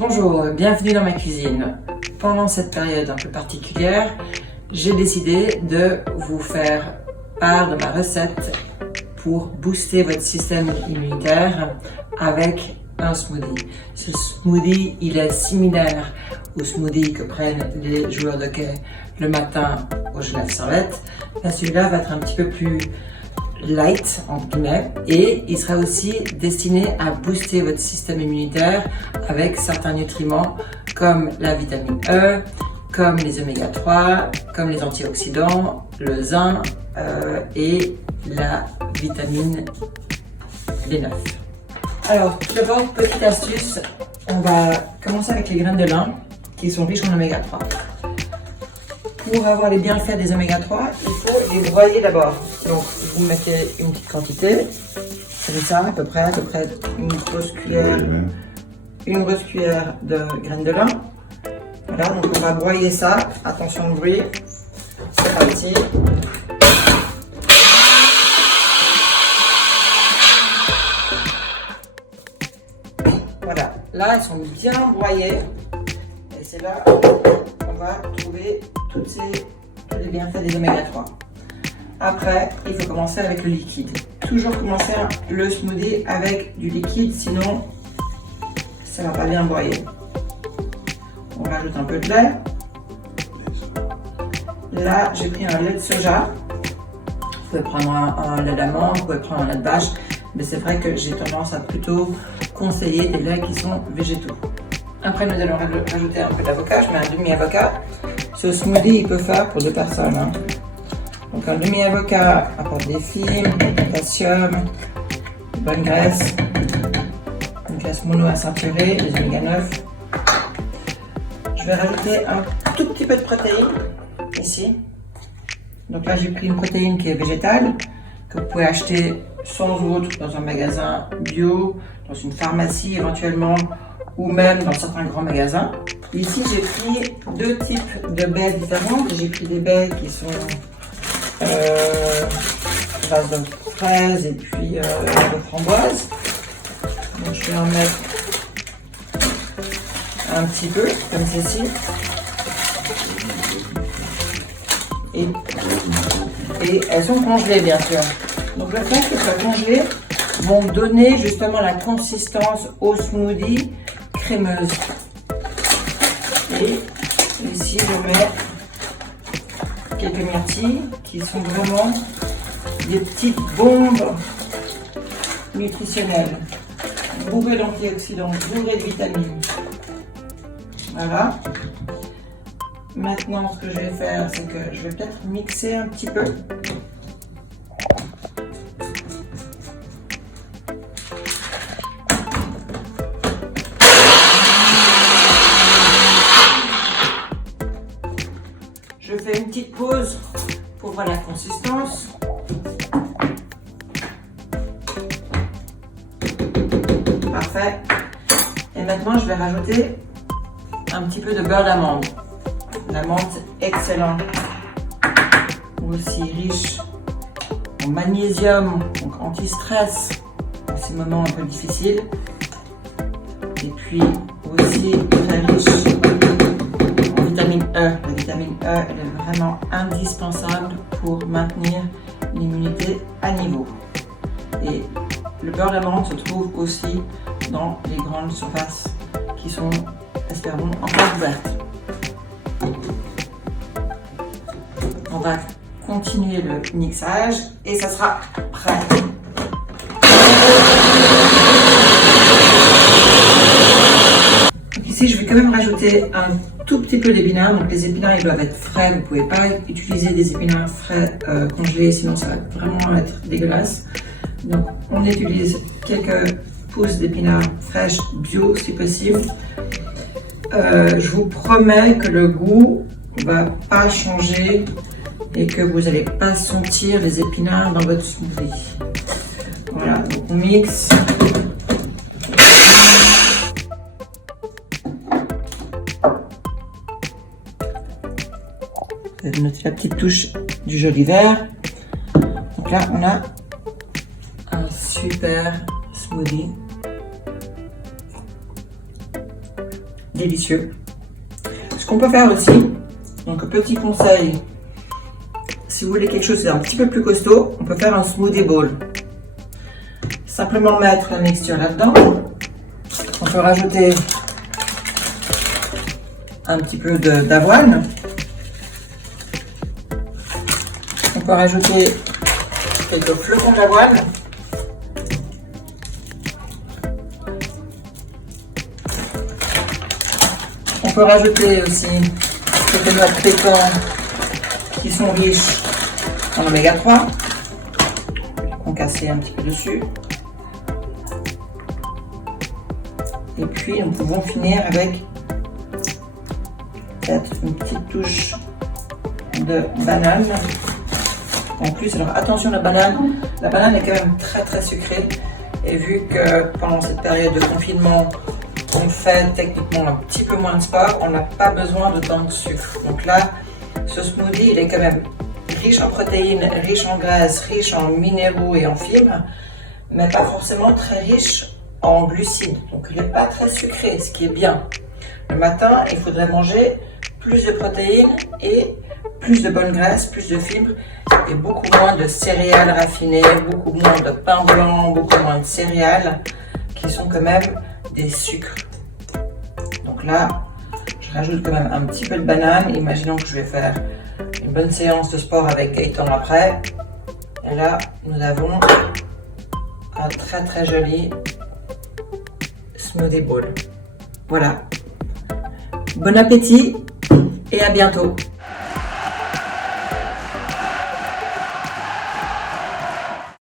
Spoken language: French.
Bonjour, bienvenue dans ma cuisine. Pendant cette période un peu particulière, j'ai décidé de vous faire part de ma recette pour booster votre système immunitaire avec un smoothie. Ce smoothie, il est similaire au smoothie que prennent les joueurs de hockey le matin au Genève Servette. Mais celui-là va être un petit peu plus light, entre guillemets, et il sera aussi destiné à booster votre système immunitaire avec certains nutriments comme la vitamine E, comme les oméga 3, comme les antioxydants, le zinc et la vitamine B9. Alors, tout d'abord, petite astuce, on va commencer avec les graines de lin qui sont riches en oméga 3. Pour avoir les bienfaits des oméga 3, il faut les broyer d'abord. Donc, vous mettez une petite quantité, c'est ça à peu près une grosse cuillère de graines de lin. Voilà, donc on va broyer ça. Attention au bruit. C'est parti. Voilà, là elles sont bien broyées et c'est là qu'on va trouver tous les bienfaits des oméga 3. Après, il faut commencer avec le liquide. Toujours commencer le smoothie avec du liquide, sinon ça ne va pas bien broyer. On rajoute un peu de lait. Là, j'ai pris un lait de soja. Vous pouvez prendre un lait d'amande, vous pouvez prendre un lait de vache, mais c'est vrai que j'ai tendance à plutôt conseiller des laits qui sont végétaux. Après, nous allons rajouter un peu d'avocat. Je mets un demi-avocat. Ce smoothie, il peut faire pour 2 personnes. Hein. Donc un demi-avocat apporte des fibres, du potassium, de bonne graisse, une graisse monoinsaturée, les oméga 9. Je vais rajouter un tout petit peu de protéines ici. Donc là j'ai pris une protéine qui est végétale, que vous pouvez acheter sans autre dans un magasin bio, dans une pharmacie éventuellement, ou même dans certains grands magasins. Ici j'ai pris 2 types de baies différentes. J'ai pris des baies qui sont base de fraises et puis de framboises. Donc je vais en mettre un petit peu comme ceci. Et elles sont congelées bien sûr. Donc le fait qu'elles soient congelées vont donner justement la consistance au smoothie crémeuse. Et ici je mets quelques myrtilles qui sont vraiment des petites bombes nutritionnelles, bourrées d'antioxydants, bourrées de vitamines. Voilà. Maintenant, ce que je vais faire, c'est que je vais peut-être mixer un petit peu. Je fais une petite pause pour voir la consistance. Parfait. Et maintenant, je vais rajouter un petit peu de beurre d'amande. L'amande, c'est excellent. Aussi riche en magnésium, donc anti-stress dans ces moments un peu difficiles. Et puis aussi très riche en vitamine E. La vitamine E, elle est vraiment indispensable pour maintenir l'immunité à niveau. Et le beurre d'amande se trouve aussi dans les grandes surfaces qui sont, espérons, encore ouvertes. On va continuer le mixage et ça sera prêt. Ici, je vais quand même rajouter un tout petit peu d'épinards. Donc les épinards, ils doivent être frais. Vous ne pouvez pas utiliser des épinards frais congelés, sinon ça va vraiment être dégueulasse. Donc on utilise quelques pousses d'épinards fraîches bio si possible. Je vous promets que le goût ne va pas changer et que vous n'allez pas sentir les épinards dans votre smoothie. Voilà, donc on mixe. Vous allez noter la petite touche du joli vert. Donc là, on a un super smoothie délicieux. Ce qu'on peut faire aussi, donc petit conseil, si vous voulez quelque chose d'un petit peu plus costaud, on peut faire un smoothie bowl. Simplement mettre la mixture là-dedans. On peut rajouter un petit peu d'avoine. On peut rajouter quelques flocons d'avoine. On peut rajouter aussi quelques noix de pécan qui sont riches en oméga 3. On casse un petit peu dessus. Et puis nous pouvons finir avec peut-être une petite touche de banane. En plus, alors attention, la banane est quand même très sucrée. Et vu que pendant cette période de confinement, on fait techniquement un petit peu moins de sport, on n'a pas besoin de tant de sucre. Donc là, ce smoothie, il est quand même riche en protéines, riche en graisses, riche en minéraux et en fibres, mais pas forcément très riche en glucides. Donc il n'est pas très sucré, ce qui est bien. Le matin, il faudrait manger plus de protéines et plus de bonnes graisses, plus de fibres et beaucoup moins de céréales raffinées, beaucoup moins de pain blanc, beaucoup moins de céréales qui sont quand même des sucres. Donc là, je rajoute quand même un petit peu de banane. Imaginons que je vais faire une bonne séance de sport avec Gaëtan après. Et là, nous avons un très joli smoothie bowl. Voilà. Bon appétit et à bientôt.